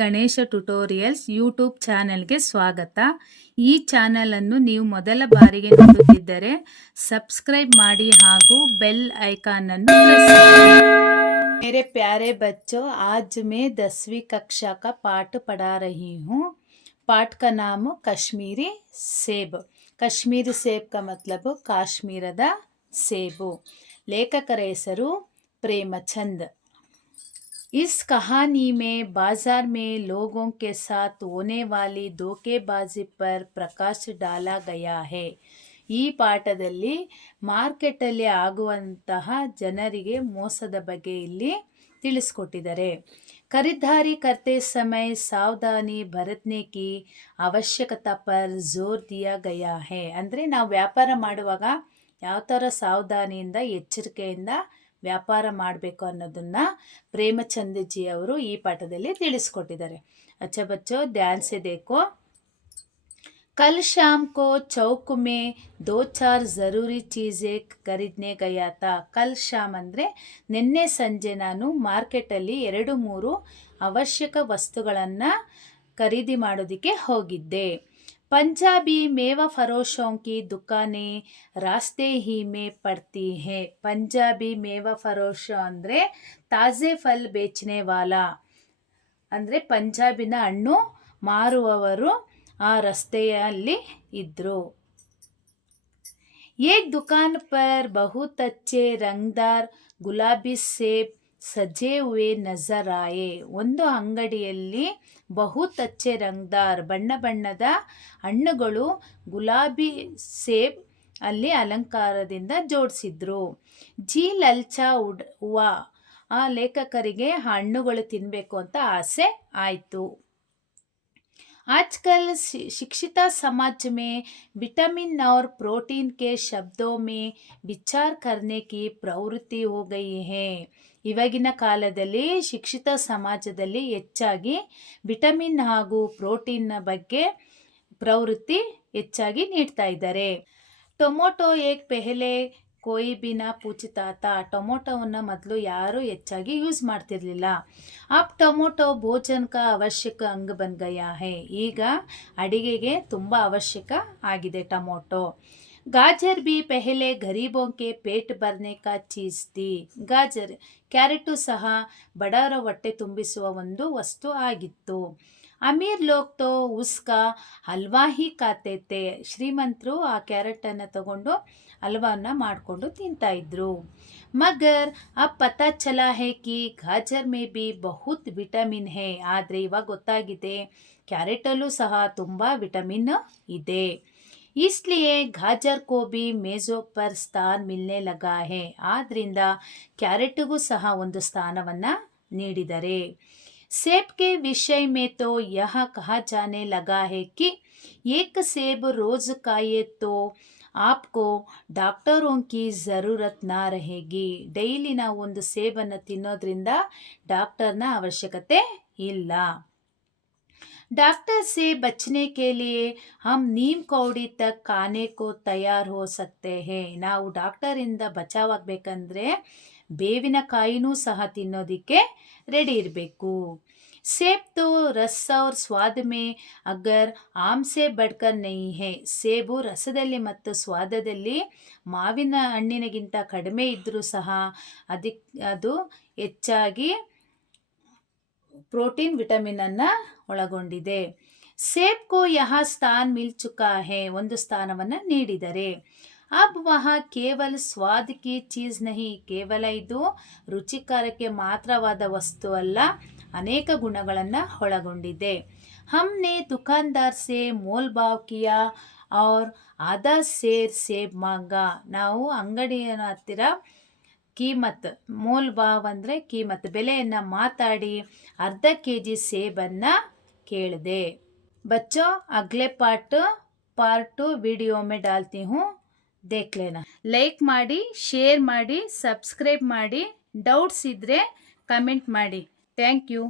Ganesha tutorials YouTube ಚಾನೆಲ್ಗೆ ಸ್ವಾಗತ. ಈ ಚಾನೆಲ್ ಅನ್ನು ನೀವು ಮೊದಲ ಬಾರಿಗೆ ನೋಡುತ್ತಿದ್ದರೆ ಸಬ್ಸ್ಕ್ರೈಬ್ ಮಾಡಿ ಹಾಗೂ ಬೆಲ್ ಐಕಾನ್ ಅನ್ನು ಪ್ರೆಸ್ ಮಾಡಿ. मेरे प्यारे बच्चों, आज मैं 10वीं कक्षा का पाठ पढ़ा रही हूँ. पाठ का नाम कश्मीरी सेब. कश्मीरी सेब का मतलब ಕಾಶ್ಮೀರದ ಸೇಬು. ಲೇಖಕರ ಹೆಸರು ಪ್ರೇಮಚಂದ್. इस कहानी में बाजार में लोगों के साथ होने वाली धोखेबाजी पर प्रकाश डाला गया है. ಈ ಪಾಠದಲ್ಲಿ ಮಾರ್ಕೆಟಲ್ಲಿ ಆಗುವಂತಹ ಜನರಿಗೆ ಮೋಸದ ಬಗ್ಗೆ ಇಲ್ಲಿ ತಿಳಿಸ್ಕೊಟ್ಟಿದ್ದಾರೆ. ಖರೀದಾರಿ करते समय सावधानी बरतने की आवश्यकता पर जोर दिया गया है. ಅಂದರೆ ನಾವು ವ್ಯಾಪಾರ ಮಾಡುವಾಗ ಯಾವ ಥರ ಸಾವಧಾನಿಯಿಂದ ಎಚ್ಚರಿಕೆಯಿಂದ ವ್ಯಾಪಾರ ಮಾಡಬೇಕು ಅನ್ನೋದನ್ನ ಪ್ರೇಮಚಂದ್ ಜಿ ಅವರು ಈ ಪಾಠದಲ್ಲಿ ತಿಳಿಸ್ಕೊಟ್ಟಿದ್ದಾರೆ. अच्छा बच्चों, ध्यान से देखो. कल शाम को चौक में 2-4 ज़रूरी चीज़ें ಖರೀದನೆ गया था. ಕಲ್ ಶಾಮ್ ಅಂದರೆ ನಿನ್ನೆ ಸಂಜೆ ನಾನು ಮಾರ್ಕೆಟಲ್ಲಿ 2-3 ಅವಶ್ಯಕ ವಸ್ತುಗಳನ್ನು ಖರೀದಿ ಮಾಡೋದಕ್ಕೆ ಹೋಗಿದ್ದೆ. पंजाबी मेवा फरोशों की दुकानें रास्ते ही में पड़ती है. पंजाबी मेवा फरोशो ಅಂದರೆ ತಾಜೆ ಫಲ್ ಬೇಚನೆ ವಾಲಾ ಅಂದರೆ ಪಂಜಾಬಿನ ಹಣ್ಣು ಮಾರುವವರು ಆ ರಸ್ತೆಯಲ್ಲಿ ಇದ್ರು. एक दुकान पर बहुत अच्छे रंगदार गुलाबी सेब ಸಜೆ ಹುವೆ ನಜರ್ ಆಯೆ. ಒಂದು ಅಂಗಡಿಯಲ್ಲಿ ಬಹುತ್ ಅಚ್ಚೆ ರಂಗ್ದಾರ್ ಬಣ್ಣ ಬಣ್ಣದ ಹಣ್ಣುಗಳು ಗುಲಾಬಿ ಸೇಬ್ ಅಲ್ಲಿ ಅಲಂಕಾರದಿಂದ ಜೋಡಿಸಿದ್ರು. ಜಿ ಲಲ್ಚಾ ಹುವ. ಆ ಲೇಖಕರಿಗೆ ಹಣ್ಣುಗಳು ತಿನ್ನಬೇಕು ಅಂತ ಆಸೆ ಆಯಿತು. आजकल शिक्षिता समाज में विटामिन और प्रोटीन के शब्दों में विचार करने की प्रवृत्ति हो गई है. ಇವಾಗಿನ ಕಾಲದಲ್ಲಿ ಶಿಕ್ಷಿತ ಸಮಾಜದಲ್ಲಿ ಹೆಚ್ಚಾಗಿ ವಿಟಮಿನ್ ಹಾಗೂ ಪ್ರೋಟೀನ್ ಬಗ್ಗೆ ಪ್ರವೃತ್ತಿ ಹೆಚ್ಚಾಗಿ ನೀಡ್ತಾ ಇದ್ದಾರೆ. ಟೊಮೊಟೊ ಏಕ್ ಪೆಹಲೆ ಕೋಯಿ ಬಿನಾ ಪೂಚಿತಾತ. ಟೊಮೊಟೊವನ್ನು ಮೊದಲು ಯಾರೂ ಹೆಚ್ಚಾಗಿ ಯೂಸ್ ಮಾಡ್ತಿರ್ಲಿಲ್ಲ. ಅಬ್ ಟೊಮೊಟೊ ಭೋಜನ ಕಾ ಅವಶ್ಯಕ ಅಂಗ ಬನ್ ಗಯಾ ಹೈ. ಈಗ ಅಡಿಗೆಗೆ ತುಂಬ ಅವಶ್ಯಕ ಆಗಿದೆ ಟೊಮೊಟೊ. गाजर भी पहले गरीबों के पेट भरने का चीज़ थी. ಗಾಜರ್ ಕ್ಯಾರೆಟು ಸಹ ಬಡವರ ಹೊಟ್ಟೆ ತುಂಬಿಸುವ ಒಂದು ವಸ್ತು ಆಗಿತ್ತು. ಅಮೀರ್ ಲೋಗ್ ತೋ ಉಸ್ಕಾ ಹಲ್ವಾ ಹಿ ಖಾತೆ ಥೆ. ಶ್ರೀಮಂತರು ಆ ಕ್ಯಾರೆಟನ್ನು ತಗೊಂಡು ಹಲ್ವಾನ ಮಾಡಿಕೊಂಡು ತಿಂತಾ ಇದ್ರು. ಮಗರ್ ಅಬ್ ಪತಾ ಚಲಾ ಹೈ ಕಿ ಗಾಜರ್ ಮೇ ಬಿ ಬಹುತ್ ವಿಟಮಿನ್ ಹೈ. ಆದರೆ ಇವಾಗ ಗೊತ್ತಾಗಿದೆ ಕ್ಯಾರೆಟಲ್ಲೂ ಸಹ ತುಂಬ ವಿಟಮಿನ್ ಇದೆ. इसलिए गाजर को भी मेज़ों पर स्थान मिलने लगा है. ಆದ್ದರಿಂದ ಕ್ಯಾರೆಟ್ಗೂ ಸಹ ಒಂದು ಸ್ಥಾನವನ್ನು ನೀಡಿದರೆ. सेब के विषय में तो यह कहा जाने लगा है कि एक सेब रोज खाए तो आपको ಡಾಕ್ಟರೋं की ज़रूरत ना रहेगी. ಡೈಲಿ ನಾವು ಒಂದು ಸೇಬನ್ನು ತಿನ್ನೋದ್ರಿಂದ ಡಾಕ್ಟರ್ನ ಅವಶ್ಯಕತೆ ಇಲ್ಲ. डॉक्टर से बचने के लिए हम नीम कौड़ी तक खाने को तैयार हो सकते हैं. ನಾವು ಡಾಕ್ಟರಿಂದ ಬಚಾವಾಗಬೇಕಂದ್ರೆ ಬೇವಿನ ಕಾಯಿನೂ ಸಹ ತಿನ್ನೋದಕ್ಕೆ ರೆಡಿ ಇರಬೇಕು. सेब तो रस और स्वाद में अगर आम से बढ़कर नहीं है. ಸೇಬು ರಸದಲ್ಲಿ ಮತ್ತು ಸ್ವಾದದಲ್ಲಿ ಮಾವಿನ ಹಣ್ಣಿನಗಿಂತ ಕಡಿಮೆ ಇದ್ದರೂ ಸಹ ಅದು ಹೆಚ್ಚಾಗಿ ಪ್ರೋಟೀನ್ ವಿಟಮಿನ್ ಅನ್ನು ಒಳಗೊಂಡಿದೆ. ಸೇಬ್ ಕೋ ಯಹ ಸ್ಥಾನ್ ಮಿಲ್ ಚುಕಾ ಹೈ. ಒಂದು ಸ್ಥಾನವನ್ನು ನೀಡಿದರೆ. ಅಬ್ ವಹ ಕೇವಲ ಸ್ವಾದ್ ಕಿ ಚೀಸ್ ನಹಿ. ಕೇವಲ ಇದು ರುಚಿಕಾರಕ್ಕೆ ಮಾತ್ರವಾದ ವಸ್ತು ಅಲ್ಲ, ಅನೇಕ ಗುಣಗಳನ್ನು ಒಳಗೊಂಡಿದೆ. ಹಮ್ನೆ ದುಕಾನ್ದಾರ್ ಸೆ ಮೋಲ್ ಭಾವ್ ಕಿಯಾ ಔರ್ ಆಧಾ ಸೇರ್ ಸೇಬ್ ಮಾಂಗಾ. ನಾವು ಅಂಗಡಿಯ ಹತ್ತಿರ ಕೀಮತ್ ಮೋಲ್ ಭಾವ್ ಅಂದರೆ ಕೀಮತ್ ಬೆಲೆಯನ್ನು ಮಾತಾಡಿ अर्धा kg ಸೇಬನ್ನು ಕೇಳಿದೆ. बच्चों, अगले पार्ट 2 वीडियो में डालती हूँ, देख लेना. ಲೈಕ್ ಮಾಡಿ, ಶೇರ್ ಮಾಡಿ, ಸಬ್ಸ್ಕ್ರೈಬ್ ಮಾಡಿ. ಡೌಟ್ಸ್ ಇದ್ದರೆ ಕಮೆಂಟ್ ಮಾಡಿ. Thank you.